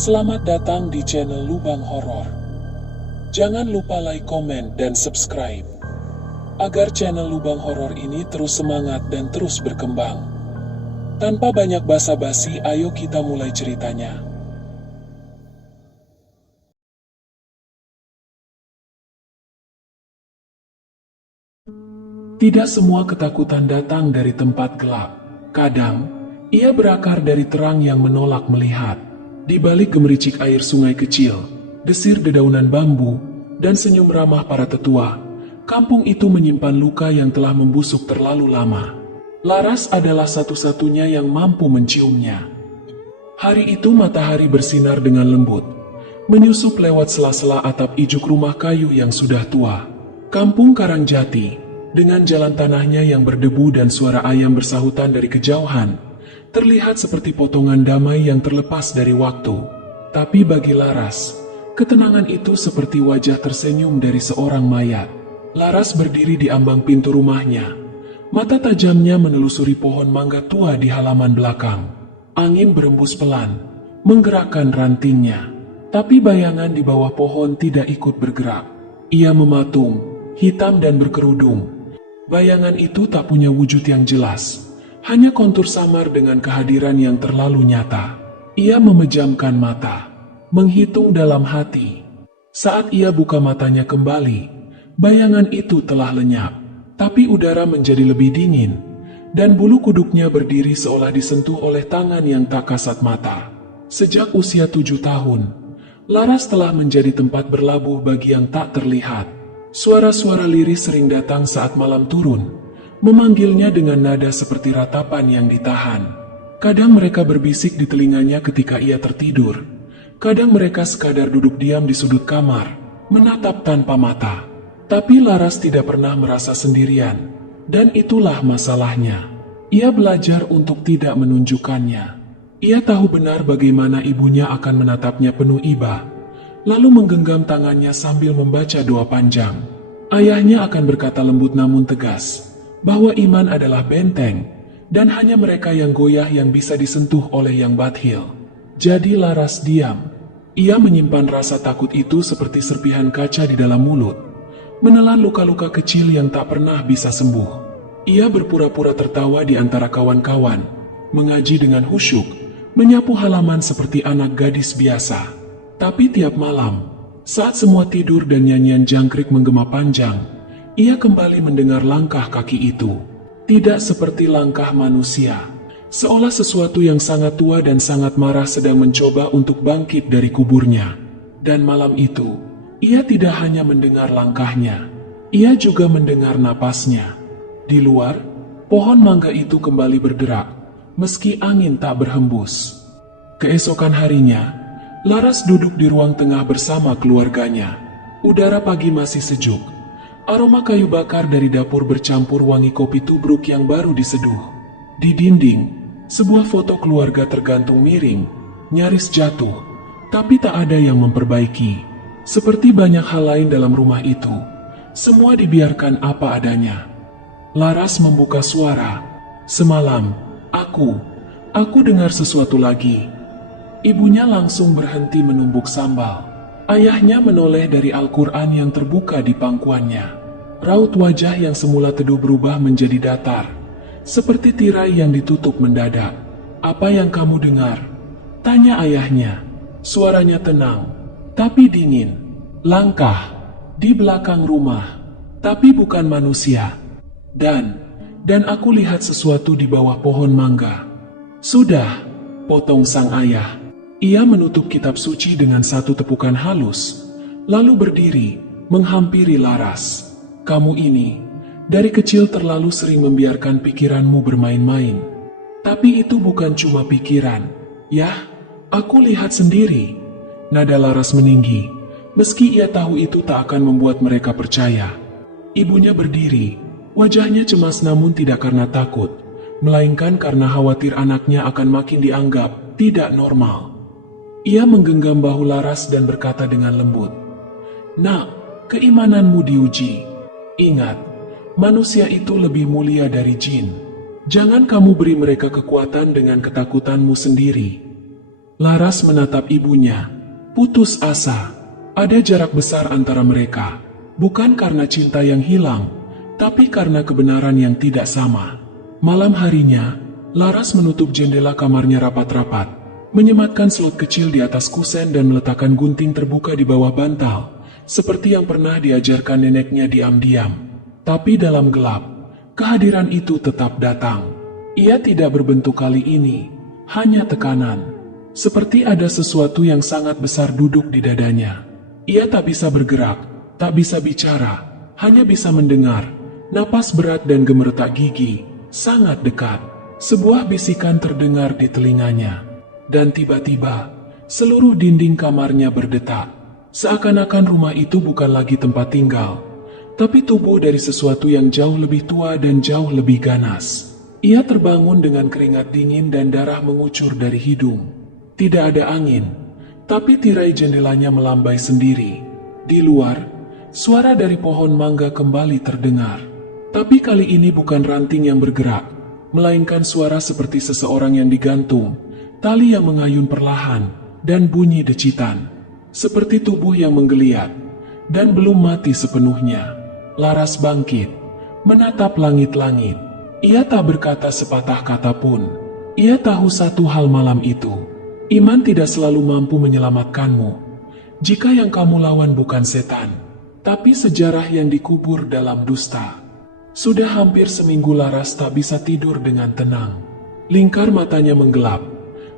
Selamat datang di channel Lubang Horor. Jangan lupa like, komen, dan subscribe agar channel Lubang Horor ini terus semangat dan terus berkembang. Tanpa banyak basa-basi, ayo kita mulai ceritanya. Tidak semua ketakutan datang dari tempat gelap. Kadang, ia berakar dari terang yang menolak melihat. Di balik gemericik air sungai kecil, desir dedaunan bambu, dan senyum ramah para tetua, kampung itu menyimpan luka yang telah membusuk terlalu lama. Laras adalah satu-satunya yang mampu menciumnya. Hari itu matahari bersinar dengan lembut, menyusup lewat sela-sela atap ijuk rumah kayu yang sudah tua. Kampung Karangjati, dengan jalan tanahnya yang berdebu dan suara ayam bersahutan dari kejauhan, terlihat seperti potongan damai yang terlepas dari waktu. Tapi bagi Laras, ketenangan itu seperti wajah tersenyum dari seorang mayat. Laras berdiri di ambang pintu rumahnya. Mata tajamnya menelusuri pohon mangga tua di halaman belakang. Angin berembus pelan, menggerakkan rantingnya. Tapi bayangan di bawah pohon tidak ikut bergerak. Ia mematung, hitam dan berkerudung. Bayangan itu tak punya wujud yang jelas. Hanya kontur samar dengan kehadiran yang terlalu nyata. Ia memejamkan mata, menghitung dalam hati. Saat ia buka matanya kembali, bayangan itu telah lenyap. Tapi udara menjadi lebih dingin, dan bulu kuduknya berdiri seolah disentuh oleh tangan yang tak kasat mata. Sejak usia 7 tahun, Laras telah menjadi tempat berlabuh bagi yang tak terlihat. Suara-suara lirih sering datang saat malam turun, memanggilnya dengan nada seperti ratapan yang ditahan. Kadang mereka berbisik di telinganya ketika ia tertidur. Kadang mereka sekadar duduk diam di sudut kamar, menatap tanpa mata. Tapi Laras tidak pernah merasa sendirian. Dan itulah masalahnya. Ia belajar untuk tidak menunjukkannya. Ia tahu benar bagaimana ibunya akan menatapnya penuh iba, lalu menggenggam tangannya sambil membaca doa panjang. Ayahnya akan berkata lembut namun tegas, bahwa iman adalah benteng, dan hanya mereka yang goyah yang bisa disentuh oleh yang bakhil. Jadi Laras diam. Ia menyimpan rasa takut itu seperti serpihan kaca di dalam mulut, menelan luka-luka kecil yang tak pernah bisa sembuh. Ia berpura-pura tertawa di antara kawan-kawan, mengaji dengan khusyuk, menyapu halaman seperti anak gadis biasa. Tapi tiap malam, saat semua tidur dan nyanyian jangkrik menggema panjang, ia kembali mendengar langkah kaki itu. Tidak seperti langkah manusia, seolah sesuatu yang sangat tua dan sangat marah sedang mencoba untuk bangkit dari kuburnya. Dan malam itu, ia tidak hanya mendengar langkahnya, ia juga mendengar napasnya. Di luar, pohon mangga itu kembali berderak, meski angin tak berhembus. Keesokan harinya, Laras duduk di ruang tengah bersama keluarganya. Udara pagi masih sejuk. Aroma kayu bakar dari dapur bercampur wangi kopi tubruk yang baru diseduh. Di dinding, sebuah foto keluarga tergantung miring, nyaris jatuh, tapi tak ada yang memperbaiki. Seperti banyak hal lain dalam rumah itu, semua dibiarkan apa adanya. Laras membuka suara. Semalam, aku dengar sesuatu lagi. Ibunya langsung berhenti menumbuk sambal. Ayahnya menoleh dari Al-Quran yang terbuka di pangkuannya. Raut wajah yang semula teduh berubah menjadi datar, seperti tirai yang ditutup mendadak. "Apa yang kamu dengar?" tanya ayahnya. Suaranya tenang, tapi dingin. "Langkah di belakang rumah, tapi bukan manusia. Dan aku lihat sesuatu di bawah pohon mangga." "Sudah," potong sang ayah. Ia menutup kitab suci dengan satu tepukan halus, lalu berdiri, menghampiri Laras. "Kamu ini, dari kecil terlalu sering membiarkan pikiranmu bermain-main. Tapi itu bukan cuma pikiran. Yah, aku lihat sendiri." Nada Laras meninggi, meski ia tahu itu tak akan membuat mereka percaya. Ibunya berdiri, wajahnya cemas namun tidak karena takut, melainkan karena khawatir anaknya akan makin dianggap tidak normal. Ia menggenggam bahu Laras dan berkata dengan lembut, "Nak, keimananmu diuji. Ingat, manusia itu lebih mulia dari jin. Jangan kamu beri mereka kekuatan dengan ketakutanmu sendiri." Laras menatap ibunya. Putus asa. Ada jarak besar antara mereka. Bukan karena cinta yang hilang, tapi karena kebenaran yang tidak sama. Malam harinya, Laras menutup jendela kamarnya rapat-rapat, menyematkan slot kecil di atas kusen dan meletakkan gunting terbuka di bawah bantal, seperti yang pernah diajarkan neneknya diam-diam. Tapi dalam gelap, kehadiran itu tetap datang. Ia tidak berbentuk kali ini, hanya tekanan. Seperti ada sesuatu yang sangat besar duduk di dadanya. Ia tak bisa bergerak, tak bisa bicara, hanya bisa mendengar. Napas berat dan gemeretak gigi, sangat dekat. Sebuah bisikan terdengar di telinganya. Dan tiba-tiba, seluruh dinding kamarnya berdetak. Seakan-akan rumah itu bukan lagi tempat tinggal, tapi tubuh dari sesuatu yang jauh lebih tua dan jauh lebih ganas. Ia terbangun dengan keringat dingin dan darah mengucur dari hidung. Tidak ada angin, tapi tirai jendelanya melambai sendiri. Di luar, suara dari pohon mangga kembali terdengar. Tapi kali ini bukan ranting yang bergerak, melainkan suara seperti seseorang yang digantung, tali yang mengayun perlahan, dan bunyi decitan. Seperti tubuh yang menggeliat, dan belum mati sepenuhnya. Laras bangkit, menatap langit-langit. Ia tak berkata sepatah kata pun. Ia tahu satu hal malam itu. Iman tidak selalu mampu menyelamatkanmu. Jika yang kamu lawan bukan setan, tapi sejarah yang dikubur dalam dusta. Sudah hampir seminggu Laras tak bisa tidur dengan tenang. Lingkar matanya menggelap.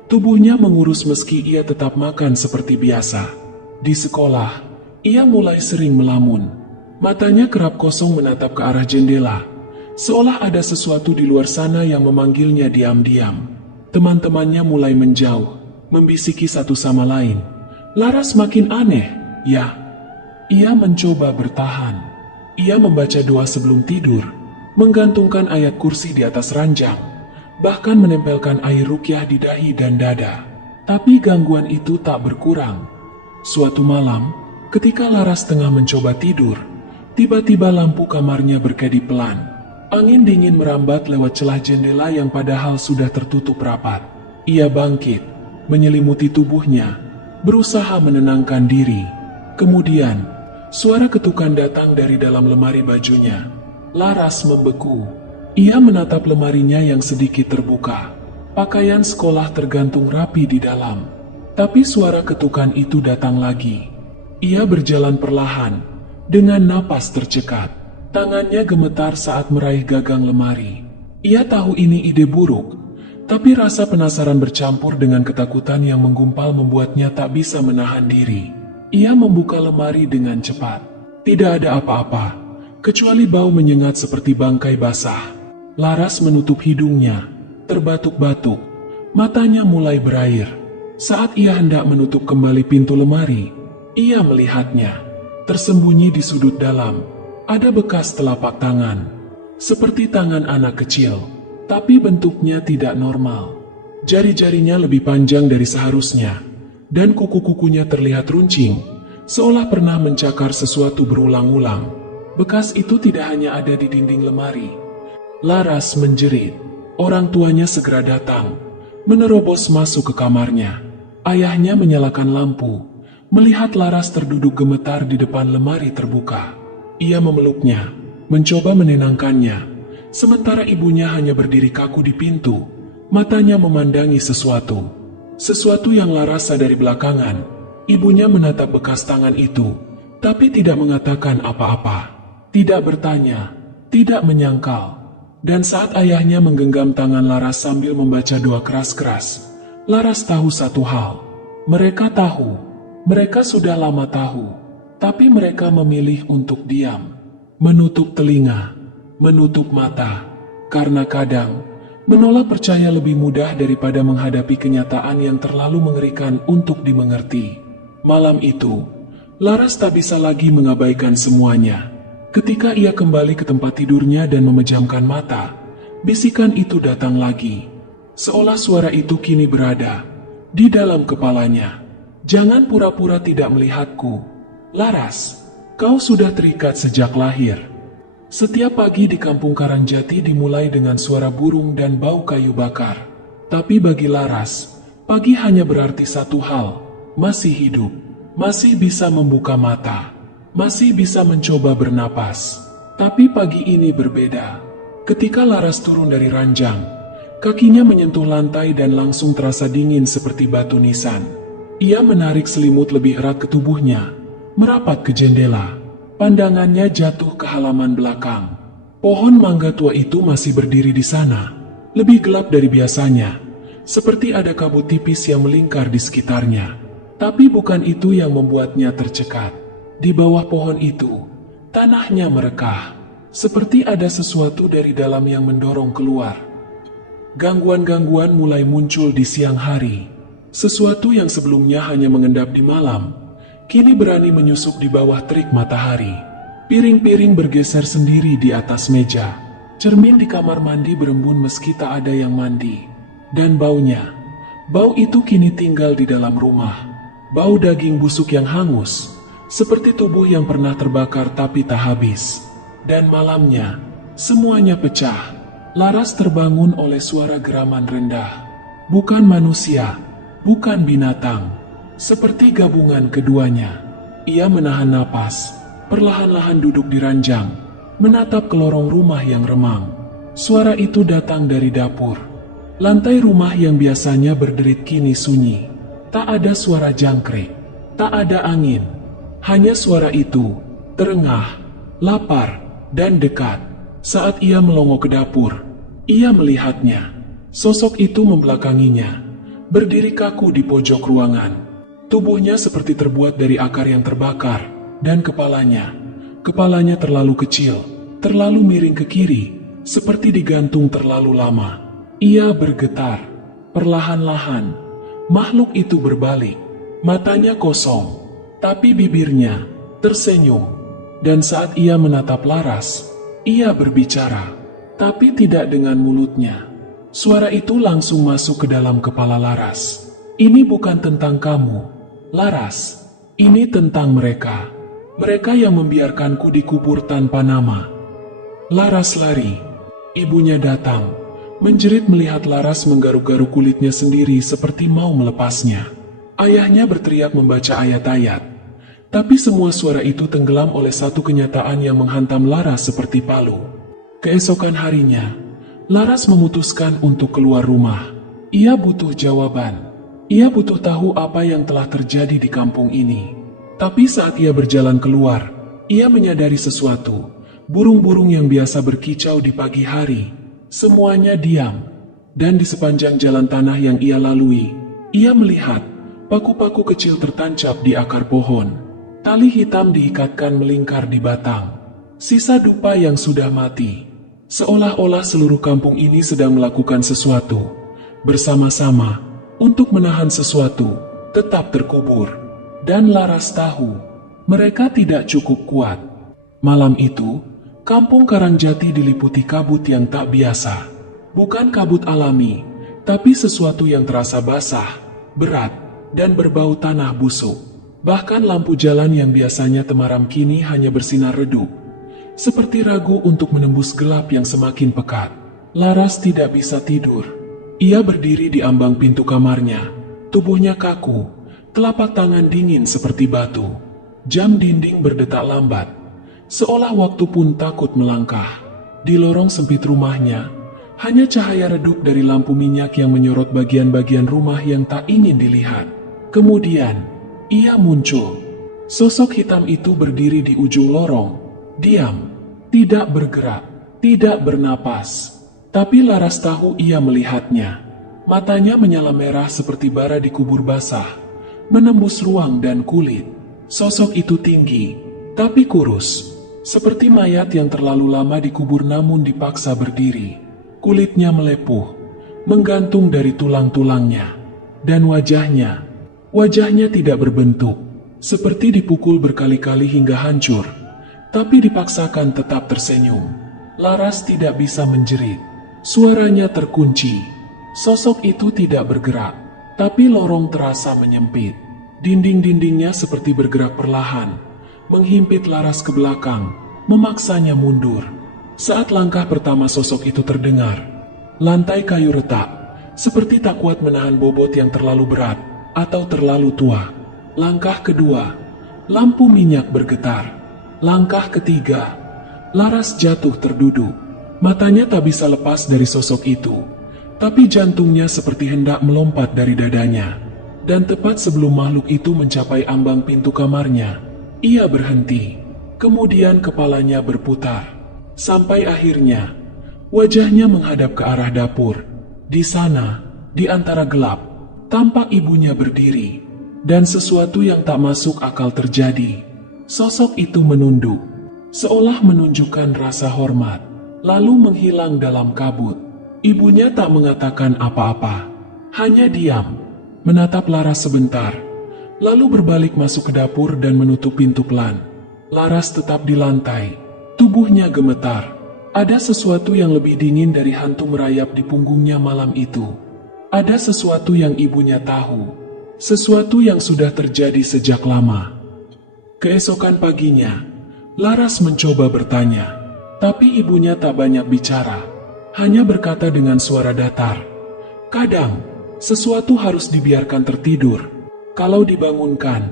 Tubuhnya mengurus meski ia tetap makan seperti biasa. Di sekolah, ia mulai sering melamun. Matanya kerap kosong menatap ke arah jendela. Seolah ada sesuatu di luar sana yang memanggilnya diam-diam. Teman-temannya mulai menjauh, membisiki satu sama lain. Laras makin aneh, ya. Ia mencoba bertahan. Ia membaca doa sebelum tidur, menggantungkan ayat kursi di atas ranjang, bahkan menempelkan air rukyah di dahi dan dada. Tapi gangguan itu tak berkurang. Suatu malam, ketika Laras tengah mencoba tidur, tiba-tiba lampu kamarnya berkedip pelan. Angin dingin merambat lewat celah jendela yang padahal sudah tertutup rapat. Ia bangkit, menyelimuti tubuhnya, berusaha menenangkan diri. Kemudian, suara ketukan datang dari dalam lemari bajunya. Laras membeku. Ia menatap lemarinya yang sedikit terbuka. Pakaian sekolah tergantung rapi di dalam. Tapi suara ketukan itu datang lagi. Ia berjalan perlahan, dengan napas tercekat. Tangannya gemetar saat meraih gagang lemari. Ia tahu ini ide buruk, tapi rasa penasaran bercampur dengan ketakutan yang menggumpal membuatnya tak bisa menahan diri. Ia membuka lemari dengan cepat. Tidak ada apa-apa, kecuali bau menyengat seperti bangkai basah. Laras menutup hidungnya, terbatuk-batuk. Matanya mulai berair. Saat ia hendak menutup kembali pintu lemari, ia melihatnya. Tersembunyi di sudut dalam, ada bekas telapak tangan. Seperti tangan anak kecil, tapi bentuknya tidak normal. Jari-jarinya lebih panjang dari seharusnya, dan kuku-kukunya terlihat runcing, seolah pernah mencakar sesuatu berulang-ulang. Bekas itu tidak hanya ada di dinding lemari. Laras menjerit. Orang tuanya segera datang, menerobos masuk ke kamarnya. Ayahnya menyalakan lampu, melihat Laras terduduk gemetar di depan lemari terbuka. Ia memeluknya, mencoba menenangkannya, sementara ibunya hanya berdiri kaku di pintu, matanya memandangi sesuatu. Sesuatu yang Laras sadari belakangan. Ibunya menatap bekas tangan itu, tapi tidak mengatakan apa-apa. Tidak bertanya, tidak menyangkal. Dan saat ayahnya menggenggam tangan Laras sambil membaca doa keras-keras, Laras tahu satu hal. Mereka tahu, mereka sudah lama tahu, tapi mereka memilih untuk diam, menutup telinga, menutup mata, karena kadang menolak percaya lebih mudah daripada menghadapi kenyataan yang terlalu mengerikan untuk dimengerti. Malam itu, Laras tak bisa lagi mengabaikan semuanya. Ketika ia kembali ke tempat tidurnya dan memejamkan mata, bisikan itu datang lagi. Seolah suara itu kini berada di dalam kepalanya. Jangan pura-pura tidak melihatku. Laras, kau sudah terikat sejak lahir. Setiap pagi di kampung Karangjati dimulai dengan suara burung dan bau kayu bakar. Tapi bagi Laras, Pagi hanya berarti satu hal, masih hidup, masih bisa membuka mata, masih bisa mencoba bernapas. Tapi pagi ini berbeda. Ketika Laras turun dari ranjang, kakinya menyentuh lantai dan langsung terasa dingin seperti batu nisan. Ia menarik selimut lebih erat ke tubuhnya, merapat ke jendela. Pandangannya jatuh ke halaman belakang. Pohon mangga tua itu masih berdiri di sana, lebih gelap dari biasanya, seperti ada kabut tipis yang melingkar di sekitarnya. Tapi bukan itu yang membuatnya tercekat. Di bawah pohon itu, tanahnya merekah, seperti ada sesuatu dari dalam yang mendorong keluar. Gangguan-gangguan mulai muncul di siang hari. Sesuatu yang sebelumnya hanya mengendap di malam, kini berani menyusup di bawah terik matahari. Piring-piring bergeser sendiri di atas meja. Cermin di kamar mandi berembun meski tak ada yang mandi. Dan baunya, bau itu kini tinggal di dalam rumah. Bau daging busuk yang hangus, seperti tubuh yang pernah terbakar tapi tak habis. Dan malamnya, semuanya pecah. Laras terbangun oleh suara geraman rendah. Bukan manusia, bukan binatang. Seperti gabungan keduanya. Ia menahan napas, perlahan-lahan duduk di ranjang, menatap ke lorong rumah yang remang. Suara itu datang dari dapur. Lantai rumah yang biasanya berderit kini sunyi. Tak ada suara jangkrik, tak ada angin. Hanya suara itu, terengah, lapar, dan dekat. Saat ia melongo ke dapur, ia melihatnya. Sosok itu membelakanginya, berdiri kaku di pojok ruangan. Tubuhnya seperti terbuat dari akar yang terbakar, dan kepalanya terlalu kecil, terlalu miring ke kiri, seperti digantung terlalu lama. Ia bergetar, perlahan-lahan. Makhluk itu berbalik, matanya kosong, tapi bibirnya tersenyum. Dan saat ia menatap Laras, ia berbicara, tapi tidak dengan mulutnya. Suara itu langsung masuk ke dalam kepala Laras. Ini bukan tentang kamu, Laras. Ini tentang mereka. Mereka yang membiarkanku dikubur tanpa nama. Laras lari. Ibunya datang, menjerit melihat Laras menggaruk-garuk kulitnya sendiri seperti mau melepasnya. Ayahnya berteriak membaca ayat-ayat. Tapi semua suara itu tenggelam oleh satu kenyataan yang menghantam Laras seperti palu. Keesokan harinya, Laras memutuskan untuk keluar rumah. Ia butuh jawaban. Ia butuh tahu apa yang telah terjadi di kampung ini. Tapi saat ia berjalan keluar, ia menyadari sesuatu. Burung-burung yang biasa berkicau di pagi hari, semuanya diam. Dan di sepanjang jalan tanah yang ia lalui, ia melihat paku-paku kecil tertancap di akar pohon. Tali hitam diikatkan melingkar di batang. Sisa dupa yang sudah mati. Seolah-olah seluruh kampung ini sedang melakukan sesuatu. Bersama-sama, untuk menahan sesuatu, tetap terkubur. Dan Laras tahu, mereka tidak cukup kuat. Malam itu, kampung Karangjati diliputi kabut yang tak biasa. Bukan kabut alami, tapi sesuatu yang terasa basah, berat, dan berbau tanah busuk. Bahkan lampu jalan yang biasanya temaram kini hanya bersinar redup, seperti ragu untuk menembus gelap yang semakin pekat. Laras tidak bisa tidur. Ia berdiri di ambang pintu kamarnya, tubuhnya kaku, telapak tangan dingin seperti batu. Jam dinding berdetak lambat, seolah waktu pun takut melangkah. Di lorong sempit rumahnya, hanya cahaya redup dari lampu minyak yang menyorot bagian-bagian rumah yang tak ingin dilihat. Kemudian, ia muncul. Sosok hitam itu berdiri di ujung lorong, diam, tidak bergerak, tidak bernapas. Tapi Laras tahu ia melihatnya. Matanya menyala merah seperti bara di kubur basah, menembus ruang dan kulit. Sosok itu tinggi, tapi kurus, seperti mayat yang terlalu lama dikubur namun dipaksa berdiri. Kulitnya melepuh, menggantung dari tulang-tulangnya. Dan wajahnya tidak berbentuk, seperti dipukul berkali-kali hingga hancur, tapi dipaksakan tetap tersenyum. Laras tidak bisa menjerit, suaranya terkunci. Sosok itu tidak bergerak, tapi lorong terasa menyempit. Dinding-dindingnya seperti bergerak perlahan, menghimpit Laras ke belakang, memaksanya mundur. Saat langkah pertama sosok itu terdengar, lantai kayu retak, seperti tak kuat menahan bobot yang terlalu berat atau terlalu tua. Langkah kedua, lampu minyak bergetar. Langkah ketiga, Laras jatuh terduduk. Matanya tak bisa lepas dari sosok itu, tapi jantungnya seperti hendak melompat dari dadanya. Dan tepat sebelum makhluk itu mencapai ambang pintu kamarnya, ia berhenti. Kemudian kepalanya berputar. Sampai akhirnya, wajahnya menghadap ke arah dapur. Di sana, di antara gelap, tampak ibunya berdiri. Dan sesuatu yang tak masuk akal terjadi. Sosok itu menunduk, seolah menunjukkan rasa hormat, lalu menghilang dalam kabut. Ibunya tak mengatakan apa-apa, hanya diam, menatap Laras sebentar, lalu berbalik masuk ke dapur dan menutup pintu pelan. Laras tetap di lantai, tubuhnya gemetar. Ada sesuatu yang lebih dingin dari hantu merayap di punggungnya malam itu. Ada sesuatu yang ibunya tahu, sesuatu yang sudah terjadi sejak lama. Keesokan paginya, Laras mencoba bertanya, tapi ibunya tak banyak bicara, hanya berkata dengan suara datar, "Kadang, sesuatu harus dibiarkan tertidur. Kalau dibangunkan,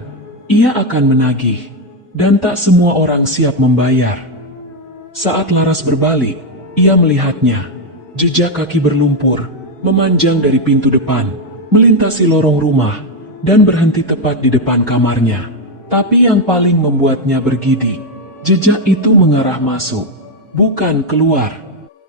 ia akan menagih, dan tak semua orang siap membayar." Saat Laras berbalik, ia melihatnya. Jejak kaki berlumpur, memanjang dari pintu depan, melintasi lorong rumah, dan berhenti tepat di depan kamarnya. Tapi yang paling membuatnya bergidik, jejak itu mengarah masuk, bukan keluar.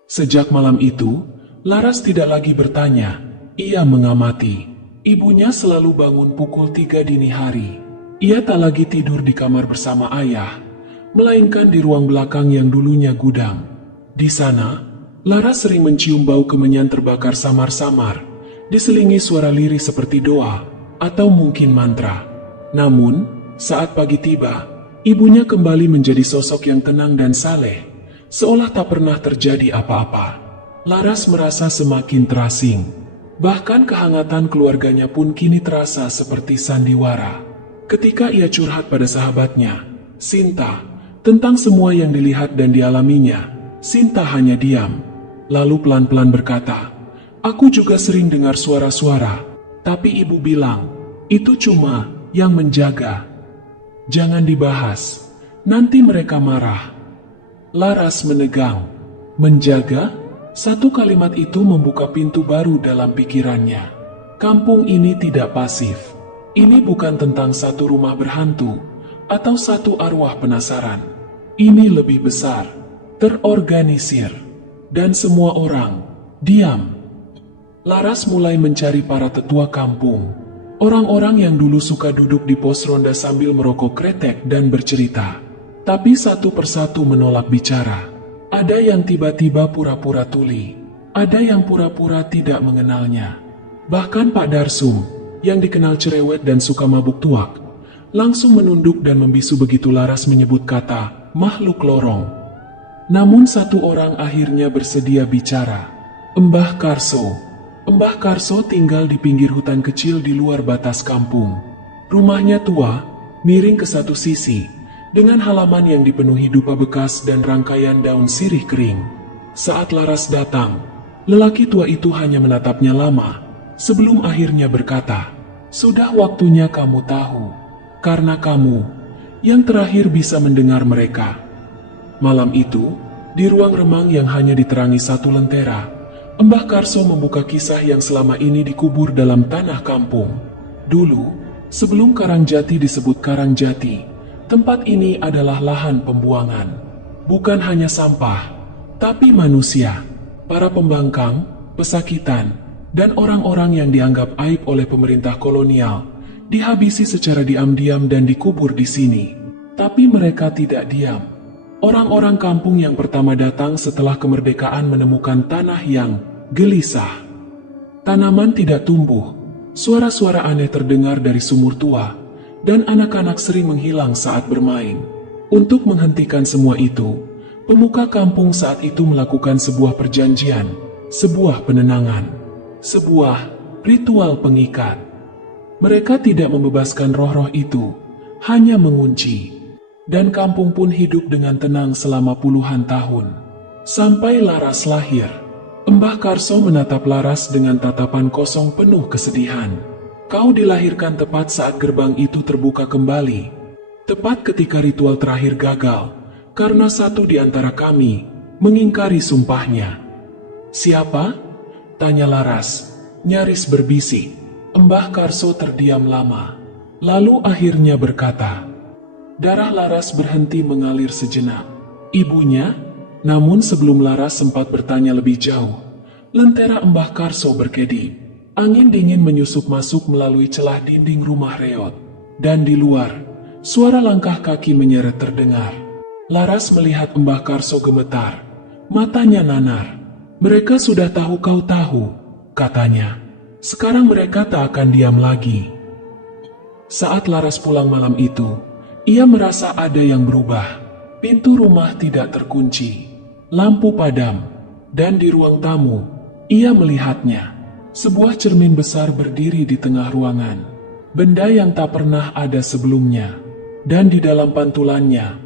Sejak malam itu, Laras tidak lagi bertanya, ia mengamati. Ibunya selalu bangun pukul 3 dini hari. Ia tak lagi tidur di kamar bersama ayah, melainkan di ruang belakang yang dulunya gudang. Di sana, Laras sering mencium bau kemenyan terbakar samar-samar, diselingi suara lirih seperti doa, atau mungkin mantra. Namun, saat pagi tiba, ibunya kembali menjadi sosok yang tenang dan saleh, seolah tak pernah terjadi apa-apa. Laras merasa semakin terasing. Bahkan kehangatan keluarganya pun kini terasa seperti sandiwara. Ketika ia curhat pada sahabatnya, Sinta, tentang semua yang dilihat dan dialaminya, Sinta hanya diam. Lalu pelan-pelan berkata, "Aku juga sering dengar suara-suara, tapi ibu bilang, itu cuma yang menjaga. Jangan dibahas, nanti mereka marah." Laras menegang. Menjaga? Satu kalimat itu membuka pintu baru dalam pikirannya. Kampung ini tidak pasif. Ini bukan tentang satu rumah berhantu, atau satu arwah penasaran. Ini lebih besar, terorganisir, dan semua orang diam. Laras mulai mencari para tetua kampung. Orang-orang yang dulu suka duduk di pos ronda sambil merokok kretek dan bercerita. Tapi satu persatu menolak bicara. Ada yang tiba-tiba pura-pura tuli. Ada yang pura-pura tidak mengenalnya. Bahkan Pak Darsum, yang dikenal cerewet dan suka mabuk tuak, langsung menunduk dan membisu begitu Laras menyebut kata makhluk lorong. Namun satu orang akhirnya bersedia bicara. Mbah Karso. Mbah Karso tinggal di pinggir hutan kecil di luar batas kampung. Rumahnya tua, miring ke satu sisi, dengan halaman yang dipenuhi dupa bekas dan rangkaian daun sirih kering. Saat Laras datang, lelaki tua itu hanya menatapnya lama, sebelum akhirnya berkata, "Sudah waktunya kamu tahu, karena kamu yang terakhir bisa mendengar mereka." Malam itu, di ruang remang yang hanya diterangi satu lentera, Mbah Karso membuka kisah yang selama ini dikubur dalam tanah kampung. Dulu, sebelum Karangjati disebut Karangjati, tempat ini adalah lahan pembuangan. Bukan hanya sampah, tapi manusia, para pembangkang, pesakitan, dan orang-orang yang dianggap aib oleh pemerintah kolonial, dihabisi secara diam-diam dan dikubur di sini. Tapi mereka tidak diam. Orang-orang kampung yang pertama datang setelah kemerdekaan menemukan tanah yang gelisah. Tanaman tidak tumbuh, suara-suara aneh terdengar dari sumur tua, dan anak-anak sering menghilang saat bermain. Untuk menghentikan semua itu, pemuka kampung saat itu melakukan sebuah perjanjian, sebuah penenangan, sebuah ritual pengikat. Mereka tidak membebaskan roh-roh itu, hanya mengunci. Dan kampung pun hidup dengan tenang selama puluhan tahun. Sampai Laras lahir. Mbah Karso menatap Laras dengan tatapan kosong penuh kesedihan. Kau dilahirkan tepat saat gerbang itu terbuka kembali. Tepat ketika ritual terakhir gagal, karena satu di antara kami mengingkari sumpahnya. Siapa? Tanya Laras, nyaris berbisik. Mbah Karso terdiam lama, lalu akhirnya berkata. Darah Laras berhenti mengalir sejenak. Ibunya? Namun sebelum Laras sempat bertanya lebih jauh, lentera Mbah Karso berkedip. Angin dingin menyusup masuk melalui celah dinding rumah reot. Dan di luar, suara langkah kaki menyeret terdengar. Laras melihat Mbah Karso gemetar. Matanya nanar. Mereka sudah tahu kau tahu, katanya. Sekarang mereka tak akan diam lagi. Saat Laras pulang malam itu, ia merasa ada yang berubah. Pintu rumah tidak terkunci. Lampu padam, dan di ruang tamu, ia melihatnya. Sebuah cermin besar berdiri di tengah ruangan. Benda yang tak pernah ada sebelumnya. Dan di dalam pantulannya,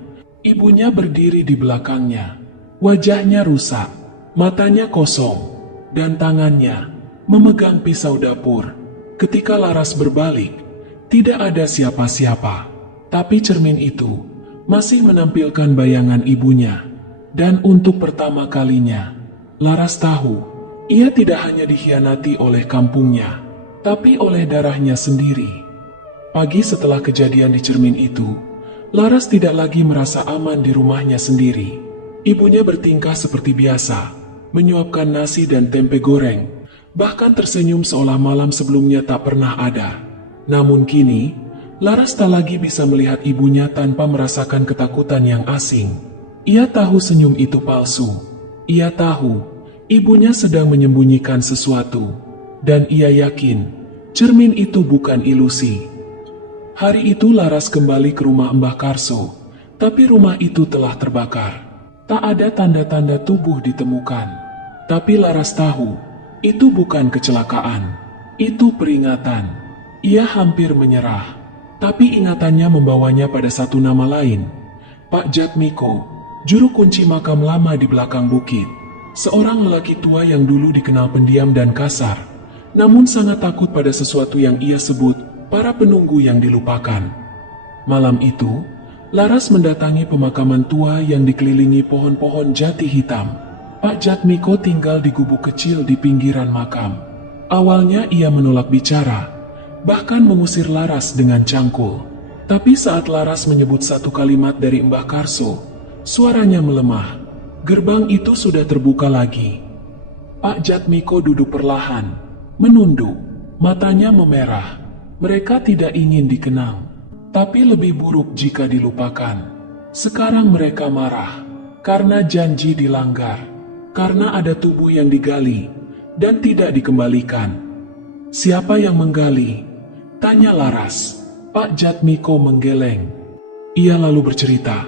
ibunya berdiri di belakangnya. Wajahnya rusak, matanya kosong, dan tangannya memegang pisau dapur. Ketika Laras berbalik, tidak ada siapa-siapa. Tapi cermin itu masih menampilkan bayangan ibunya. Dan untuk pertama kalinya, Laras tahu, ia tidak hanya dikhianati oleh kampungnya, tapi oleh darahnya sendiri. Pagi setelah kejadian di cermin itu, Laras tidak lagi merasa aman di rumahnya sendiri. Ibunya bertingkah seperti biasa, menyuapkan nasi dan tempe goreng, bahkan tersenyum seolah malam sebelumnya tak pernah ada. Namun kini, Laras tak lagi bisa melihat ibunya tanpa merasakan ketakutan yang asing. Ia tahu senyum itu palsu. Ia tahu ibunya sedang menyembunyikan sesuatu. Dan ia yakin cermin itu bukan ilusi. Hari itu Laras kembali ke rumah Mbah Karso. Tapi rumah itu telah terbakar. Tak ada tanda-tanda tubuh ditemukan. Tapi Laras tahu itu bukan kecelakaan. Itu peringatan. Ia hampir menyerah. Tapi ingatannya membawanya pada satu nama lain. Pak Jatmiko, juru kunci makam lama di belakang bukit. Seorang lelaki tua yang dulu dikenal pendiam dan kasar, namun sangat takut pada sesuatu yang ia sebut para penunggu yang dilupakan. Malam itu, Laras mendatangi pemakaman tua yang dikelilingi pohon-pohon jati hitam. Pak Jatmiko tinggal di gubuk kecil di pinggiran makam. Awalnya ia menolak bicara, bahkan mengusir Laras dengan cangkul. Tapi saat Laras menyebut satu kalimat dari Mbah Karso, suaranya melemah. Gerbang itu sudah terbuka lagi. Pak Jatmiko duduk perlahan, menunduk, matanya memerah. Mereka tidak ingin dikenang, tapi lebih buruk jika dilupakan. Sekarang mereka marah, karena janji dilanggar, karena ada tubuh yang digali, dan tidak dikembalikan. Siapa yang menggali? Tanya Laras. Pak Jatmiko menggeleng. Ia lalu bercerita.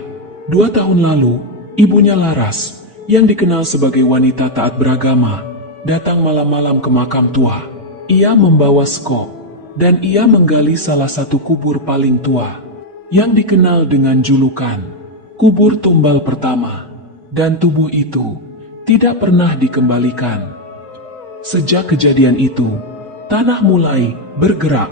2 tahun lalu, ibunya Laras, yang dikenal sebagai wanita taat beragama, datang malam-malam ke makam tua. Ia membawa skop, dan ia menggali salah satu kubur paling tua, yang dikenal dengan julukan kubur tumbal pertama, dan tubuh itu tidak pernah dikembalikan. Sejak kejadian itu, tanah mulai bergerak.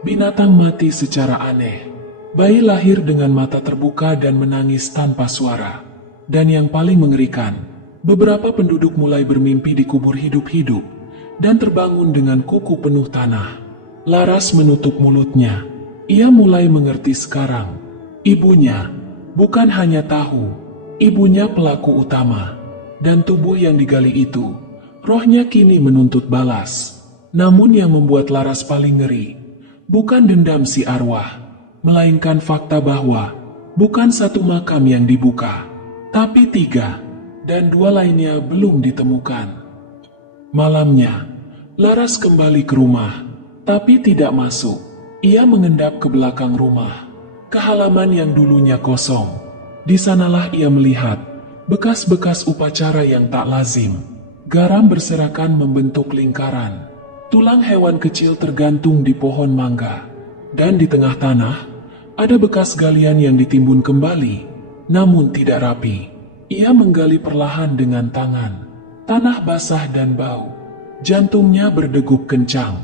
Binatang mati secara aneh. Bayi lahir dengan mata terbuka dan menangis tanpa suara. Dan yang paling mengerikan, beberapa penduduk mulai bermimpi dikubur hidup-hidup dan terbangun dengan kuku penuh tanah. Laras menutup mulutnya. Ia mulai mengerti sekarang. Ibunya bukan hanya tahu, ibunya pelaku utama. Dan tubuh yang digali itu, rohnya kini menuntut balas. Namun yang membuat Laras paling ngeri, bukan dendam si arwah, melainkan fakta bahwa bukan satu makam yang dibuka, tapi 3, dan 2 lainnya belum ditemukan. Malamnya, Laras kembali ke rumah, tapi tidak masuk. Ia mengendap ke belakang rumah, ke halaman yang dulunya kosong. Di sanalah ia melihat bekas-bekas upacara yang tak lazim. Garam berserakan membentuk lingkaran. Tulang hewan kecil tergantung di pohon mangga. Dan di tengah tanah, ada bekas galian yang ditimbun kembali, namun tidak rapi. Ia menggali perlahan dengan tangan. tanah basah dan bau. Jantungnya berdegup kencang,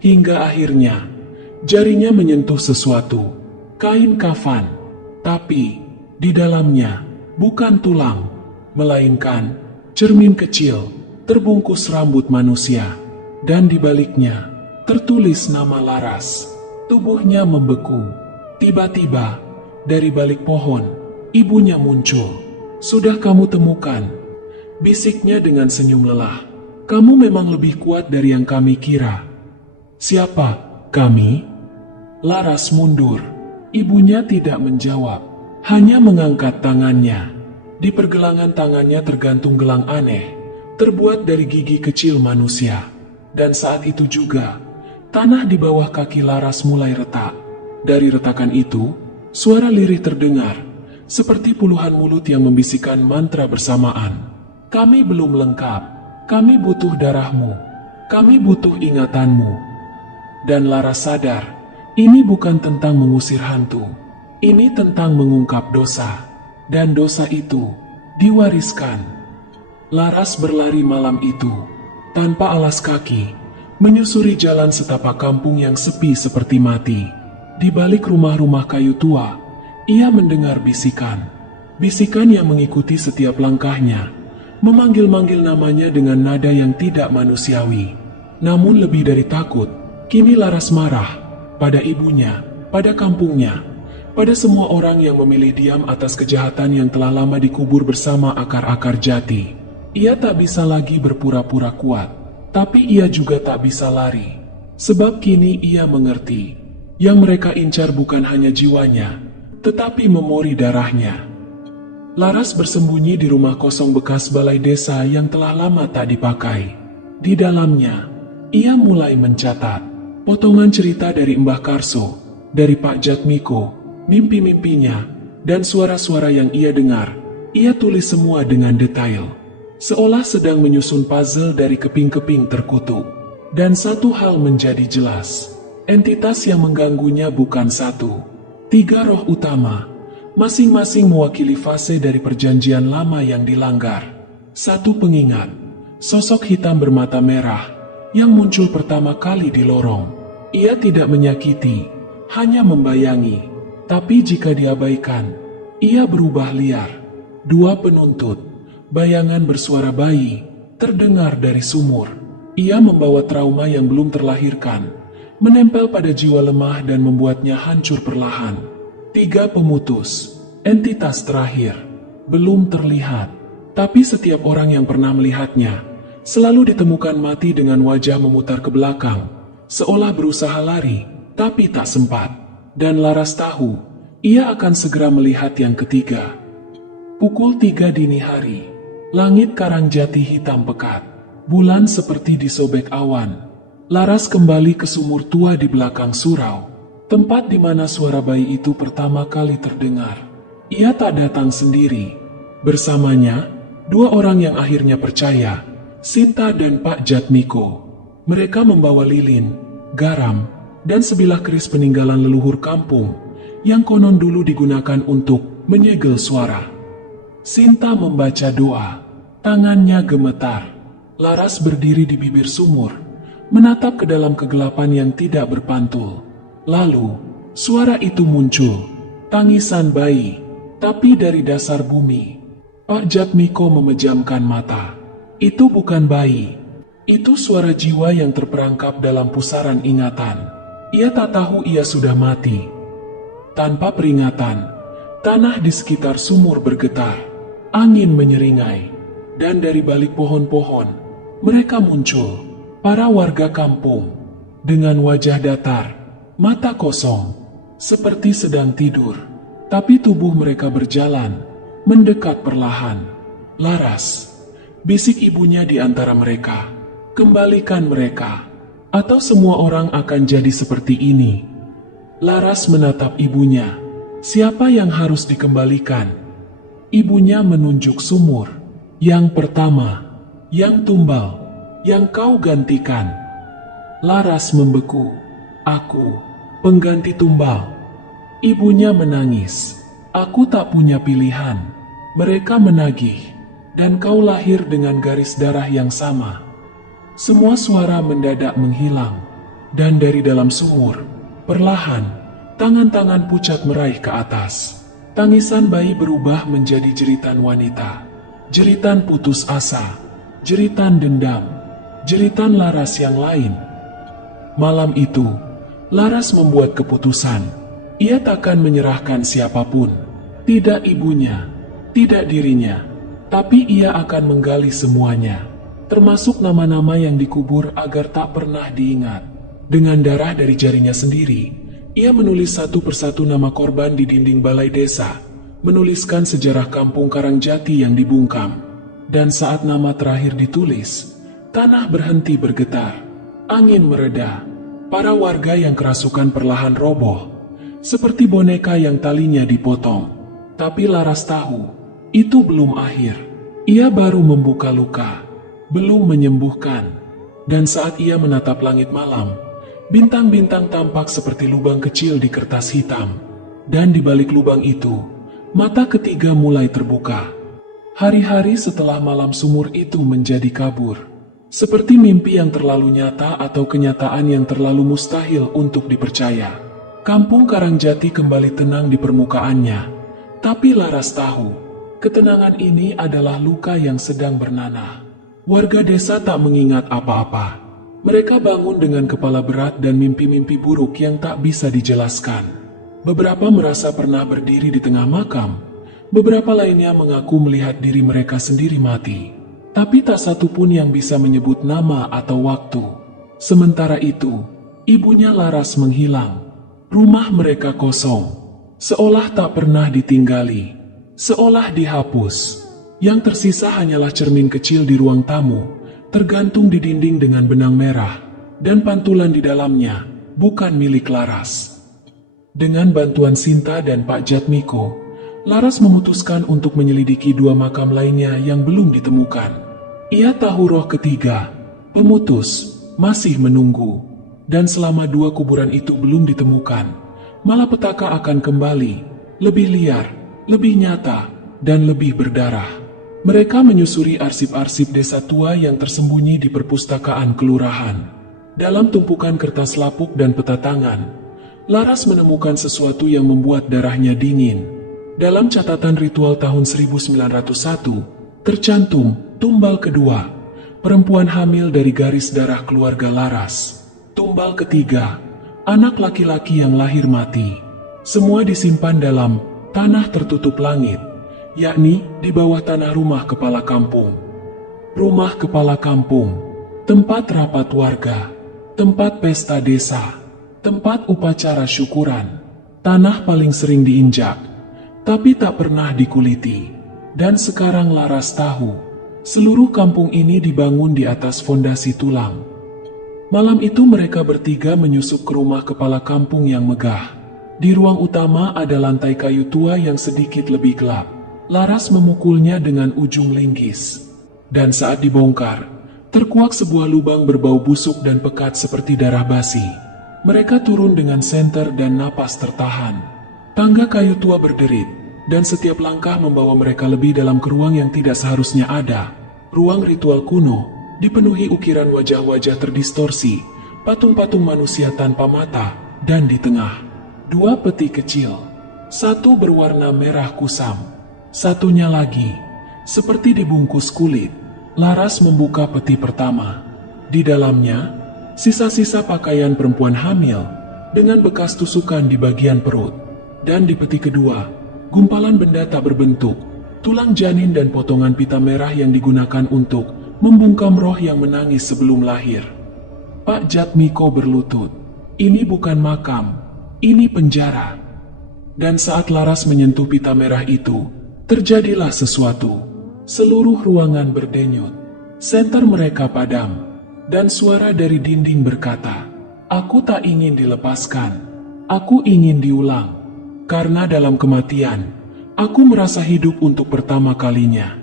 hingga akhirnya jarinya menyentuh sesuatu, kain kafan. Tapi di dalamnya bukan tulang, melainkan cermin kecil terbungkus rambut manusia. Dan di baliknya tertulis nama Laras. Tubuhnya membeku. Tiba-tiba dari balik pohon ibunya muncul. "Sudah kamu temukan?" bisiknya dengan senyum lelah. "Kamu memang lebih kuat dari yang kami kira." "Siapa kami?" Laras mundur. Ibunya tidak menjawab, hanya mengangkat tangannya. Di pergelangan tangannya tergantung gelang aneh, terbuat dari gigi kecil manusia. Dan saat itu juga, tanah di bawah kaki Laras mulai retak. Dari retakan itu, suara lirih terdengar, seperti puluhan mulut yang membisikkan mantra bersamaan. "Kami belum lengkap. Kami butuh darahmu. Kami butuh ingatanmu." Dan Laras sadar, ini bukan tentang mengusir hantu. Ini tentang mengungkap dosa. Dan dosa itu diwariskan. Laras berlari malam itu, tanpa alas kaki, menyusuri jalan setapak kampung yang sepi seperti mati. Di balik rumah-rumah kayu tua, ia mendengar bisikan. Bisikan yang mengikuti setiap langkahnya, memanggil-manggil namanya dengan nada yang tidak manusiawi. Namun lebih dari takut, kini Laras marah pada ibunya, pada kampungnya, pada semua orang yang memilih diam atas kejahatan yang telah lama dikubur bersama akar-akar jati. Ia tak bisa lagi berpura-pura kuat, tapi ia juga tak bisa lari. Sebab kini ia mengerti, yang mereka incar bukan hanya jiwanya, tetapi memori darahnya. Laras bersembunyi di rumah kosong bekas balai desa yang telah lama tak dipakai. Di dalamnya, ia mulai mencatat potongan cerita dari Mbah Karso, dari Pak Jatmiko, mimpi-mimpinya, dan suara-suara yang ia dengar. Ia tulis semua dengan detail, seolah sedang menyusun puzzle dari keping-keping terkutuk. Dan satu hal menjadi jelas, entitas yang mengganggunya bukan satu, 3 roh utama, masing-masing mewakili fase dari perjanjian lama yang dilanggar. Satu pengingat, sosok hitam bermata merah, yang muncul pertama kali di lorong. Ia tidak menyakiti, hanya membayangi, tapi jika diabaikan, ia berubah liar. 2 penuntut, bayangan bersuara bayi, terdengar dari sumur. Ia membawa trauma yang belum terlahirkan, menempel pada jiwa lemah dan membuatnya hancur perlahan. 3 pemutus, entitas terakhir, belum terlihat, tapi setiap orang yang pernah melihatnya, selalu ditemukan mati dengan wajah memutar ke belakang, seolah berusaha lari, tapi tak sempat. Dan Laras tahu, ia akan segera melihat yang ketiga. Pukul 3 dini hari, langit Karangjati hitam pekat, bulan seperti disobek awan. Laras kembali ke sumur tua di belakang surau, tempat di mana suara bayi itu pertama kali terdengar. Ia tak datang sendiri. Bersamanya, 2 orang yang akhirnya percaya, Sinta dan Pak Jatmiko. Mereka membawa lilin, garam, dan sebilah keris peninggalan leluhur kampung yang konon dulu digunakan untuk menyegel suara. Sinta membaca doa, tangannya gemetar. Laras berdiri di bibir sumur, menatap ke dalam kegelapan yang tidak berpantul. Lalu, suara itu muncul, tangisan bayi, tapi dari dasar bumi. Pak Jatmiko memejamkan mata. Itu bukan bayi. Itu suara jiwa yang terperangkap dalam pusaran ingatan. Ia tak tahu ia sudah mati. Tanpa peringatan, tanah di sekitar sumur bergetar. Angin menyeringai. Dan dari balik pohon-pohon, mereka muncul. Para warga kampung. Dengan wajah datar, mata kosong, seperti sedang tidur. Tapi tubuh mereka berjalan, mendekat perlahan. Laras, bisik ibunya di antara mereka. Kembalikan mereka, atau semua orang akan jadi seperti ini. Laras menatap ibunya. Siapa yang harus dikembalikan? Ibunya menunjuk sumur. Yang pertama, yang tumbal, yang kau gantikan. Laras membeku. Aku, pengganti tumbal. Ibunya menangis. Aku tak punya pilihan. Mereka menagih. dan kau lahir dengan garis darah yang sama." Semua suara mendadak menghilang, dan dari dalam sumur, perlahan, tangan-tangan pucat meraih ke atas. Tangisan bayi berubah menjadi jeritan wanita, jeritan putus asa, jeritan dendam, jeritan Laras yang lain. Malam itu, Laras membuat keputusan. Ia takkan menyerahkan siapapun, tidak ibunya, tidak dirinya, tapi ia akan menggali semuanya, termasuk nama-nama yang dikubur agar tak pernah diingat. Dengan darah dari jarinya sendiri, ia menulis satu persatu nama korban di dinding balai desa, menuliskan sejarah kampung Karangjati yang dibungkam. Dan saat nama terakhir ditulis, tanah berhenti bergetar, angin mereda, para warga yang kerasukan perlahan roboh, seperti boneka yang talinya dipotong. Tapi Laras tahu, itu belum akhir. Ia baru membuka luka, belum menyembuhkan. Dan saat ia menatap langit malam, bintang-bintang tampak seperti lubang kecil di kertas hitam. Dan di balik lubang itu, mata ketiga mulai terbuka. Hari-hari setelah malam sumur itu menjadi kabur, seperti mimpi yang terlalu nyata atau kenyataan yang terlalu mustahil untuk dipercaya. Kampung Karangjati kembali tenang di permukaannya, tapi Laras tahu, ketenangan ini adalah luka yang sedang bernanah. Warga desa tak mengingat apa-apa. Mereka bangun dengan kepala berat dan mimpi-mimpi buruk yang tak bisa dijelaskan. Beberapa merasa pernah berdiri di tengah makam, beberapa lainnya mengaku melihat diri mereka sendiri mati. Tapi tak satu pun yang bisa menyebut nama atau waktu. Sementara itu, ibunya Laras menghilang. Rumah mereka kosong, seolah tak pernah ditinggali, seolah dihapus. Yang tersisa hanyalah cermin kecil di ruang tamu, tergantung di dinding dengan benang merah, dan pantulan di dalamnya bukan milik Laras. Dengan bantuan Sinta dan Pak Jatmiko, Laras memutuskan untuk menyelidiki dua makam lainnya yang belum ditemukan. Ia tahu roh ketiga, pemutus, masih menunggu, dan selama dua kuburan itu belum ditemukan, malapetaka akan kembali, lebih liar, lebih nyata, dan lebih berdarah. Mereka menyusuri arsip-arsip desa tua yang tersembunyi di perpustakaan kelurahan. Dalam tumpukan kertas lapuk dan peta tangan, Laras menemukan sesuatu yang membuat darahnya dingin. Dalam catatan ritual tahun 1901, tercantum tumbal kedua, perempuan hamil dari garis darah keluarga Laras. Tumbal ketiga, anak laki-laki yang lahir mati. Semua disimpan dalam tanah tertutup langit, yakni di bawah tanah rumah kepala kampung. Rumah kepala kampung, tempat rapat warga, tempat pesta desa, tempat upacara syukuran, tanah paling sering diinjak, tapi tak pernah dikuliti. Dan sekarang Laras tahu, seluruh kampung ini dibangun di atas fondasi tulang. Malam itu mereka bertiga menyusup ke rumah kepala kampung yang megah. Di ruang utama ada lantai kayu tua yang sedikit lebih gelap. Laras memukulnya dengan ujung linggis. Dan saat dibongkar, terkuak sebuah lubang berbau busuk dan pekat seperti darah basi. Mereka turun dengan senter dan napas tertahan. Tangga kayu tua berderit, dan setiap langkah membawa mereka lebih dalam ke ruang yang tidak seharusnya ada. Ruang ritual kuno, dipenuhi ukiran wajah-wajah terdistorsi, patung-patung manusia tanpa mata, dan di tengah, dua peti kecil. Satu berwarna merah kusam, satunya lagi, seperti dibungkus kulit. Laras membuka peti pertama. Di dalamnya, sisa-sisa pakaian perempuan hamil, dengan bekas tusukan di bagian perut. Dan di peti kedua, gumpalan benda tak berbentuk, tulang janin dan potongan pita merah yang digunakan untuk membungkam roh yang menangis sebelum lahir. Pak Jatmiko berlutut. Ini bukan makam, ini penjara. Dan saat Laras menyentuh pita merah itu, terjadilah sesuatu. Seluruh ruangan berdenyut. Senter mereka padam. Dan suara dari dinding berkata, "Aku tak ingin dilepaskan. Aku ingin diulang. Karena dalam kematian, aku merasa hidup untuk pertama kalinya."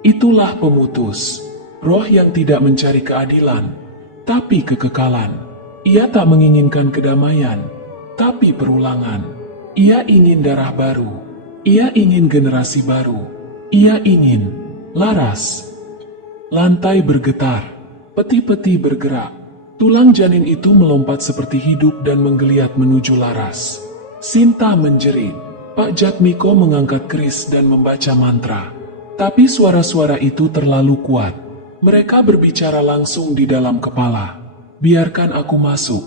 Itulah pemutus. Roh yang tidak mencari keadilan, tapi kekekalan. Ia tak menginginkan kedamaian, tapi perulangan. Ia ingin darah baru. Ia ingin generasi baru. Ia ingin Laras. Lantai bergetar, peti-peti bergerak. Tulang janin itu melompat seperti hidup dan menggeliat menuju Laras. Sinta menjerit. Pak Jatmiko mengangkat keris dan membaca mantra. Tapi suara-suara itu terlalu kuat. Mereka berbicara langsung di dalam kepala. Biarkan aku masuk,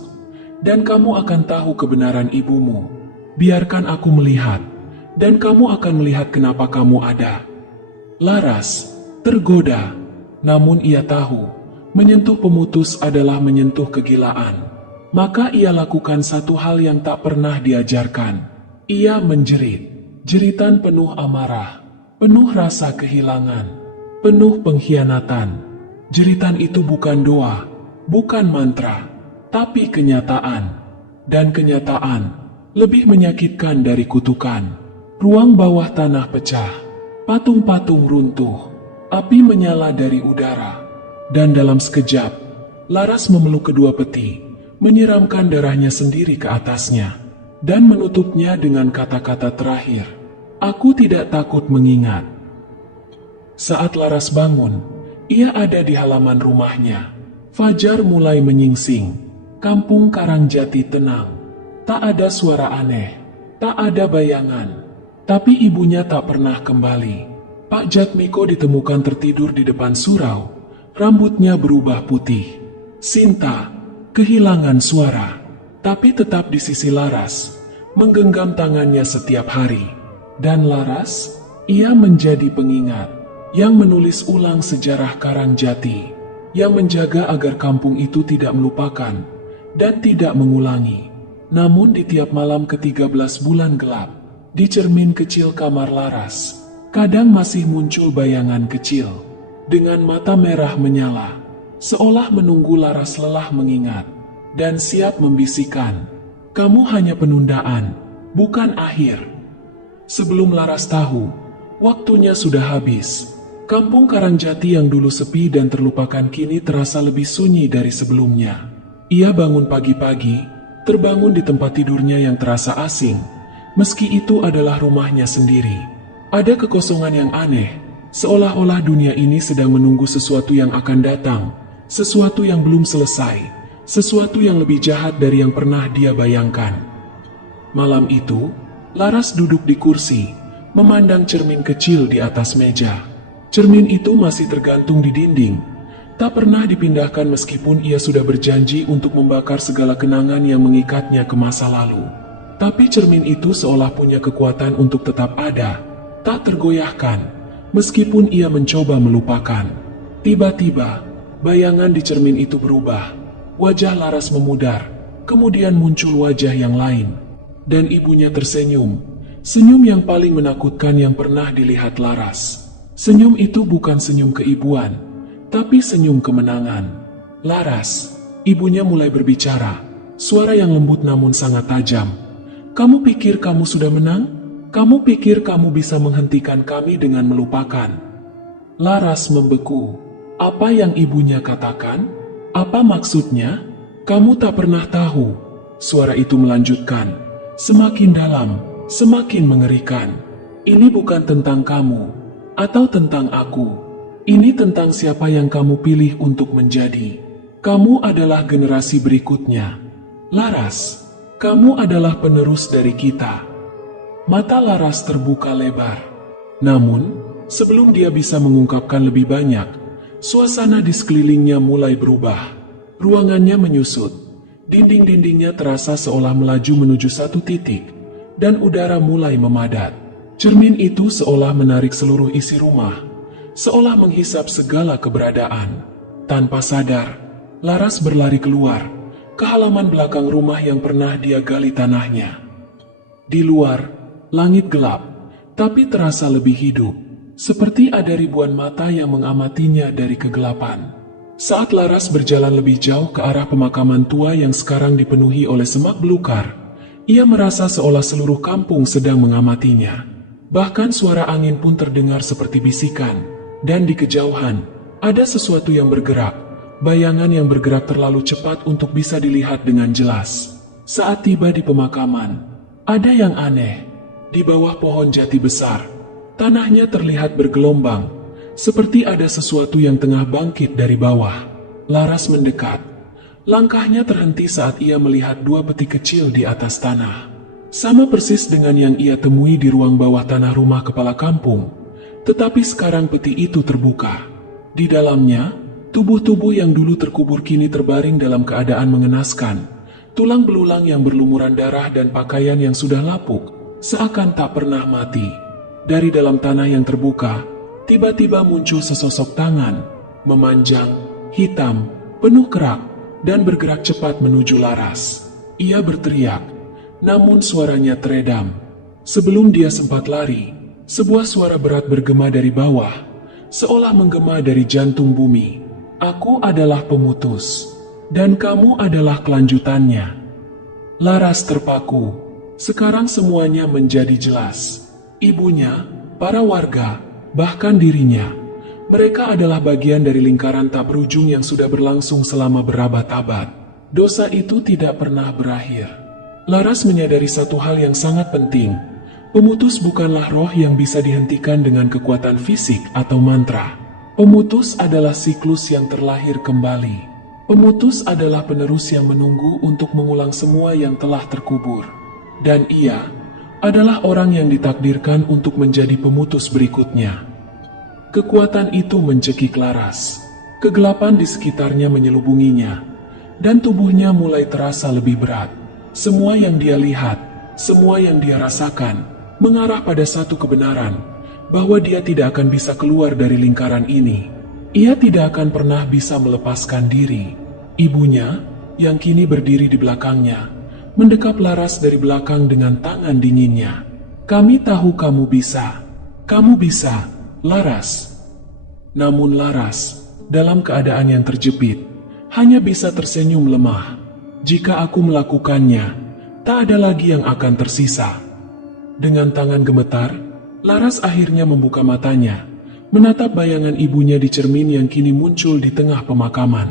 dan kamu akan tahu kebenaran ibumu. Biarkan aku melihat, dan kamu akan melihat kenapa kamu ada. Laras tergoda, namun ia tahu, menyentuh pemutus adalah menyentuh kegilaan. Maka ia lakukan satu hal yang tak pernah diajarkan. Ia menjerit, jeritan penuh amarah, penuh rasa kehilangan, penuh pengkhianatan. Jeritan itu bukan doa, bukan mantra, tapi kenyataan. Dan kenyataan lebih menyakitkan dari kutukan. Ruang bawah tanah pecah, patung-patung runtuh, api menyala dari udara. Dan dalam sekejap, Laras memeluk kedua peti, menyiramkan darahnya sendiri ke atasnya, dan menutupnya dengan kata-kata terakhir, "Aku tidak takut mengingat." Saat Laras bangun, ia ada di halaman rumahnya. Fajar mulai menyingsing. Kampung Karangjati tenang. Tak ada suara aneh, tak ada bayangan. Tapi ibunya tak pernah kembali. Pak Jatmiko ditemukan tertidur di depan surau. Rambutnya berubah putih. Sinta kehilangan suara, tapi tetap di sisi Laras, menggenggam tangannya setiap hari. Dan Laras, ia menjadi pengingat yang menulis ulang sejarah Karangjati, yang menjaga agar kampung itu tidak melupakan dan tidak mengulangi. Namun di tiap malam ke-13 bulan gelap, di cermin kecil kamar Laras, kadang masih muncul bayangan kecil, dengan mata merah menyala, seolah menunggu Laras lelah mengingat, dan siap membisikkan, "Kamu hanya penundaan, bukan akhir." Sebelum Laras tahu, waktunya sudah habis. Kampung Karangjati yang dulu sepi dan terlupakan kini terasa lebih sunyi dari sebelumnya. Ia bangun pagi-pagi, terbangun di tempat tidurnya yang terasa asing, meski itu adalah rumahnya sendiri. Ada kekosongan yang aneh, seolah-olah dunia ini sedang menunggu sesuatu yang akan datang, sesuatu yang belum selesai, sesuatu yang lebih jahat dari yang pernah dia bayangkan. Malam itu, Laras duduk di kursi, memandang cermin kecil di atas meja. Cermin itu masih tergantung di dinding, tak pernah dipindahkan meskipun ia sudah berjanji untuk membakar segala kenangan yang mengikatnya ke masa lalu. Tapi cermin itu seolah punya kekuatan untuk tetap ada, tak tergoyahkan, meskipun ia mencoba melupakan. Tiba-tiba, bayangan di cermin itu berubah. Wajah Laras memudar, kemudian muncul wajah yang lain. Dan ibunya tersenyum, senyum yang paling menakutkan yang pernah dilihat Laras. Senyum itu bukan senyum keibuan, tapi senyum kemenangan. "Laras," ibunya mulai berbicara, suara yang lembut namun sangat tajam. "Kamu pikir kamu sudah menang? Kamu pikir kamu bisa menghentikan kami dengan melupakan?" Laras membeku. Apa yang ibunya katakan? Apa maksudnya? "Kamu tak pernah tahu," suara itu melanjutkan, semakin dalam, semakin mengerikan. "Ini bukan tentang kamu atau tentang aku. Ini tentang siapa yang kamu pilih untuk menjadi. Kamu adalah generasi berikutnya. Laras, kamu adalah penerus dari kita." Mata Laras terbuka lebar. Namun, sebelum dia bisa mengungkapkan lebih banyak, suasana di sekelilingnya mulai berubah. Ruangannya menyusut. Dinding-dindingnya terasa seolah melaju menuju satu titik, dan udara mulai memadat. Cermin itu seolah menarik seluruh isi rumah, seolah menghisap segala keberadaan. Tanpa sadar, Laras berlari keluar, ke halaman belakang rumah yang pernah dia gali tanahnya. Di luar, langit gelap, tapi terasa lebih hidup, seperti ada ribuan mata yang mengamatinya dari kegelapan. Saat Laras berjalan lebih jauh ke arah pemakaman tua yang sekarang dipenuhi oleh semak belukar, ia merasa seolah seluruh kampung sedang mengamatinya. Bahkan suara angin pun terdengar seperti bisikan, dan di kejauhan, ada sesuatu yang bergerak, bayangan yang bergerak terlalu cepat untuk bisa dilihat dengan jelas. Saat tiba di pemakaman, ada yang aneh. Di bawah pohon jati besar, tanahnya terlihat bergelombang, Seperti ada sesuatu yang tengah bangkit dari bawah. Laras mendekat. Langkahnya terhenti saat ia melihat dua peti kecil di atas tanah. Sama persis dengan yang ia temui di ruang bawah tanah rumah kepala kampung. Tetapi sekarang peti itu terbuka. Di dalamnya, tubuh-tubuh yang dulu terkubur kini terbaring dalam keadaan mengenaskan. Tulang belulang yang berlumuran darah dan pakaian yang sudah lapuk, seakan tak pernah mati. Dari dalam tanah yang terbuka, tiba-tiba muncul sesosok tangan, memanjang, hitam, penuh kerak, dan bergerak cepat menuju Laras. Ia berteriak, namun suaranya teredam. Sebelum dia sempat lari, sebuah suara berat bergema dari bawah, seolah menggema dari jantung bumi. Aku adalah pemutus, dan kamu adalah kelanjutannya. Laras terpaku. Sekarang semuanya menjadi jelas. Ibunya, para warga, bahkan dirinya. Mereka adalah bagian dari lingkaran tak berujung yang sudah berlangsung selama berabad-abad. Dosa itu tidak pernah berakhir. Laras menyadari satu hal yang sangat penting. Pemutus bukanlah roh yang bisa dihentikan dengan kekuatan fisik atau mantra. Pemutus adalah siklus yang terlahir kembali. Pemutus adalah penerus yang menunggu untuk mengulang semua yang telah terkubur. Dan ia adalah orang yang ditakdirkan untuk menjadi pemutus berikutnya. Kekuatan itu mencekik Laras. Kegelapan di sekitarnya menyelubunginya, dan tubuhnya mulai terasa lebih berat. Semua yang dia lihat, semua yang dia rasakan, mengarah pada satu kebenaran, bahwa dia tidak akan bisa keluar dari lingkaran ini. Ia tidak akan pernah bisa melepaskan diri. Ibunya, yang kini berdiri di belakangnya, mendekap Laras dari belakang dengan tangan dinginnya. Kami tahu kamu bisa. Kamu bisa, Laras. Namun Laras, dalam keadaan yang terjepit, hanya bisa tersenyum lemah. Jika aku melakukannya, tak ada lagi yang akan tersisa. Dengan tangan gemetar, Laras akhirnya membuka matanya, menatap bayangan ibunya di cermin yang kini muncul di tengah pemakaman.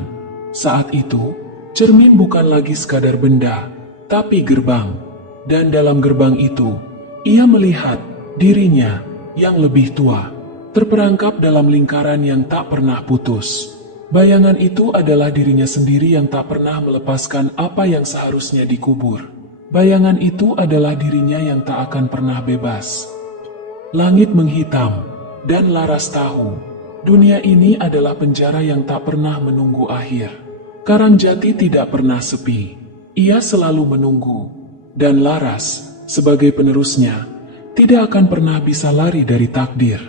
Saat itu, cermin bukan lagi sekadar benda, tapi gerbang. Dan dalam gerbang itu, ia melihat dirinya yang lebih tua, terperangkap dalam lingkaran yang tak pernah putus. Bayangan itu adalah dirinya sendiri yang tak pernah melepaskan apa yang seharusnya dikubur. Bayangan itu adalah dirinya yang tak akan pernah bebas. Langit menghitam, dan Laras tahu, dunia ini adalah penjara yang tak pernah menunggu akhir. Karangjati tidak pernah sepi, ia selalu menunggu, dan Laras, sebagai penerusnya, tidak akan pernah bisa lari dari takdir.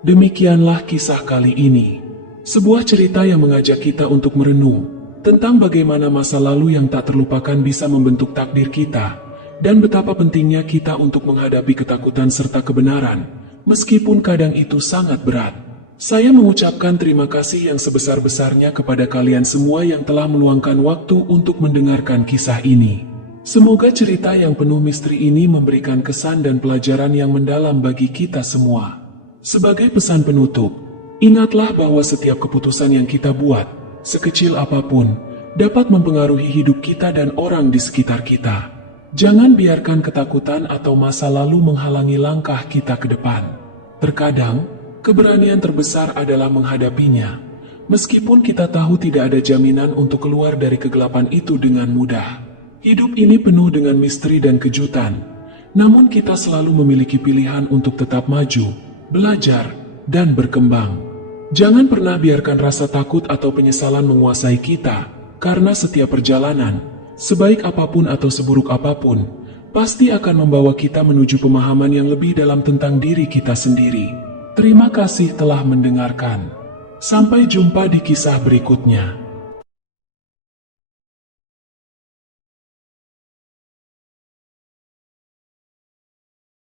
Demikianlah kisah kali ini, sebuah cerita yang mengajak kita untuk merenung tentang bagaimana masa lalu yang tak terlupakan bisa membentuk takdir kita, dan betapa pentingnya kita untuk menghadapi ketakutan serta kebenaran, meskipun kadang itu sangat berat. Saya mengucapkan terima kasih yang sebesar-besarnya kepada kalian semua yang telah meluangkan waktu untuk mendengarkan kisah ini. Semoga cerita yang penuh misteri ini memberikan kesan dan pelajaran yang mendalam bagi kita semua. Sebagai pesan penutup, ingatlah bahwa setiap keputusan yang kita buat, sekecil apapun, dapat mempengaruhi hidup kita dan orang di sekitar kita. Jangan biarkan ketakutan atau masa lalu menghalangi langkah kita ke depan. Terkadang, keberanian terbesar adalah menghadapinya, meskipun kita tahu tidak ada jaminan untuk keluar dari kegelapan itu dengan mudah. Hidup ini penuh dengan misteri dan kejutan, namun kita selalu memiliki pilihan untuk tetap maju, belajar, dan berkembang. Jangan pernah biarkan rasa takut atau penyesalan menguasai kita, karena setiap perjalanan, sebaik apapun atau seburuk apapun, pasti akan membawa kita menuju pemahaman yang lebih dalam tentang diri kita sendiri. Terima kasih telah mendengarkan. Sampai jumpa di kisah berikutnya.